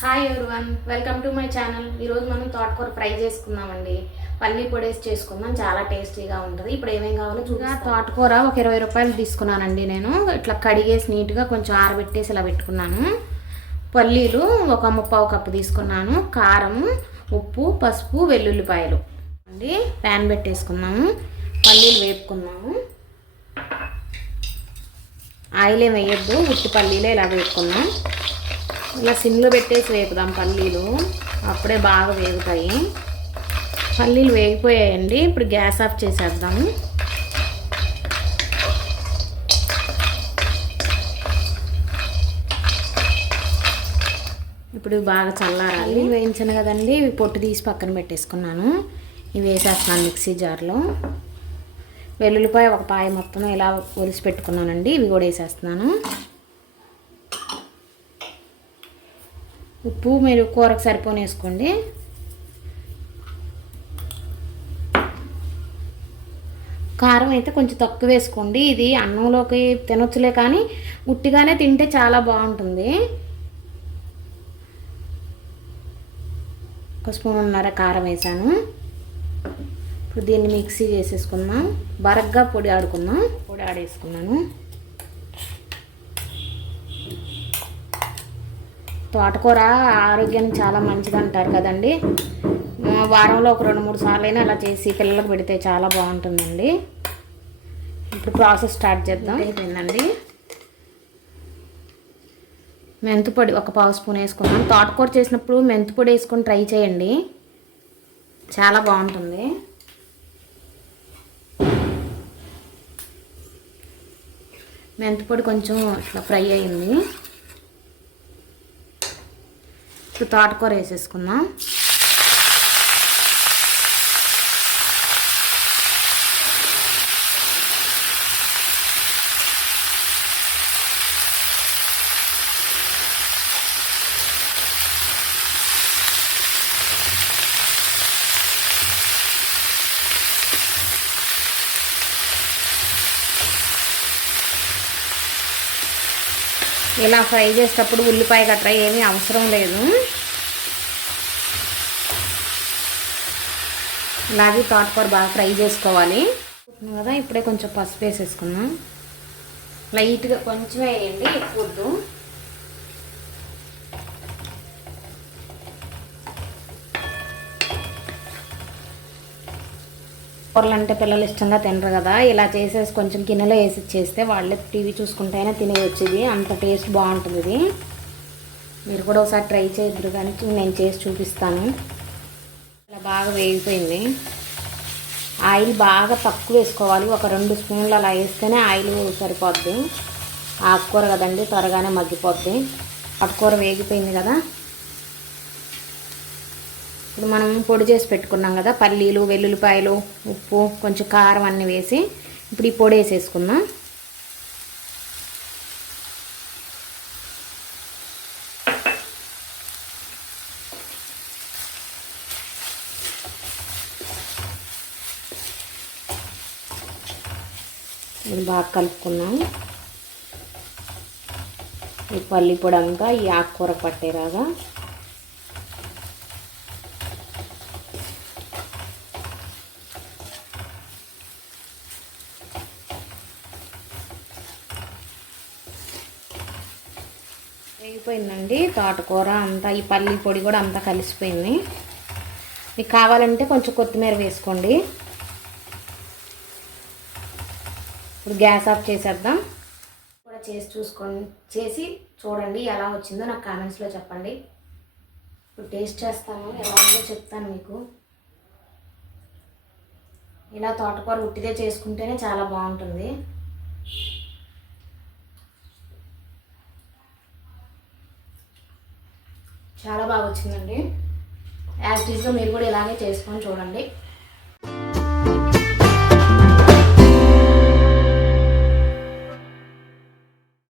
Hi everyone, welcome to my channel. ఈరోజు మనం తోటకూర ఫ్రై చేసుకుందామండి. పల్లి పొడేసి చేసుకుందాం, చాలా టేస్టీగా ఉంటుంది. ఇప్పుడు ఏమేం కావాలో చూద్దాం. తోటకూర ఒక 20 రూపాయలు తీసుకున్నానండి. నేను ఇట్లా కడిగేసి నీట్గా కొంచెం ఆరబెట్టేసి ఇలా పెట్టుకున్నాను. పల్లీలు ఒక 3/4 కప్పు తీసుకున్నాను. కారం, ఉప్పు, పసుపు, వెల్లుల్లిపాయలు అండి. ప్యాన్ పెట్టేసుకున్నాము. పల్లీలు వేపుకున్నాము. ఆయిల్ ఏం వేయొద్దు, ఉట్టి పల్లీలే ఇలా వేపుకున్నాం. ఇలా సిమ్లో పెట్టేసి వేపుదాం పల్లీలు, అప్పుడే బాగా వేగుతాయి. పల్లీలు వేగిపోయాయండి. ఇప్పుడు గ్యాస్ ఆఫ్ చేసేద్దాము. ఇప్పుడు బాగా చల్లారాలి. పల్లీలు వేయించాను కదండి, ఇవి పొట్టు తీసి పక్కన పెట్టేసుకున్నాను. ఇవి వేసేస్తున్నాను మిక్సీ జార్లో. వెల్లుల్లిపాయ ఒక పాయ మొత్తం ఇలా ఒలిసి పెట్టుకున్నానండి, ఇవి కూడా వేసేస్తున్నాను. ఉప్పు మీరు కూరకు సరిపోని వేసుకోండి. కారం అయితే కొంచెం తక్కువ వేసుకోండి. ఇది అన్నంలోకి తినొచ్చులే, కానీ ఉట్టిగానే తింటే చాలా బాగుంటుంది. 1 స్పూన్ కారం వేసాను. ఇప్పుడు దీన్ని మిక్సీ చేసేసుకుందాం. బరగ్గా పొడి ఆడేసుకున్నాను. తోటకూర ఆరోగ్యానికి చాలా మంచిది అంటారు కదండి. వారంలో ఒక 2-3 సార్లు అయినా అలా చేసి పిల్లలకు పెడితే చాలా బాగుంటుందండి. ఇప్పుడు ప్రాసెస్ స్టార్ట్ చేద్దాం. అయిపోయిందండి. మెంతిపొడి ఒక 1/2 స్పూన్ వేసుకున్నాను. తోటకూర చేసినప్పుడు మెంతిపొడి వేసుకొని ట్రై చేయండి, చాలా బాగుంటుంది. మెంతిపొడి కొంచెం ఇట్లా ఫ్రై అయింది. ఇప్పుడు తోటకూర వేసేసుకుందాం. ఇలా ఫ్రై చేసేటప్పుడు ఉల్లిపాయ గట్రా ఏమీ అవసరం లేదు. ఇలాగే తోటకూర బాగా ఫ్రై చేసుకోవాలి కదా. ఇప్పుడే కొంచెం పసుపు వేసేసుకున్నాం. లైట్గా కొంచెం వేయండి, ఎక్కువ వద్దు. కూరలు అంటే పిల్లలు ఇష్టంగా తినరు కదా. ఇలా చేసేసి కొంచెం గిన్నెలో వేసి చేస్తే వాళ్ళే టీవీ చూసుకుంటేనే తినేయొచ్చేది, అంత టేస్ట్ బాగుంటుంది ఇది. మీరు కూడా ఒకసారి ట్రై చేయద్దు, కానీ నేను చేసి చూపిస్తాను. ఇలా బాగా వేగిపోయింది. ఆయిల్ బాగా తక్కువ వేసుకోవాలి. ఒక 2 స్పూన్లు అలా వేస్తేనే ఆయిల్ సరిపోద్ది. ఆకుకూర కదండి, త్వరగానే మగ్గిపోద్ది. ఆకుకూర వేగిపోయింది కదా. ఇప్పుడు మనం పొడి చేసి పెట్టుకున్నాం కదా, పల్లీలు, వెల్లుల్లిపాయలు, ఉప్పు, కొంచెం కారం అన్నీ వేసి ఇప్పుడు ఈ పొడి వేసేసుకుందాం. ఇది బాగా కలుపుకున్నాం. ఈ పల్లి పొడి అంతా ఈ ఆకుకూర పట్టేలాగా. వేగిపోయిందండి తోటకూర అంతా. ఈ పల్లి పొడి కూడా అంతా కలిసిపోయింది. మీకు కావాలంటే కొంచెం కొత్తిమీర వేసుకోండి. ఇప్పుడు గ్యాస్ ఆఫ్ చేసేద్దాం. కూడా చేసి చూడండి ఎలా వచ్చిందో నాకు కామెంట్స్లో చెప్పండి. ఇప్పుడు టేస్ట్ చేస్తాను, ఎలా ఉందో చెప్తాను మీకు. ఇలా తోటకూర ఉట్టిదే చేసుకుంటేనే చాలా బాగుంటుంది. చాలా బాగా వచ్చిందండి. యాజ్ టీజ్గా మీరు కూడా ఇలాగే చేసుకొని చూడండి.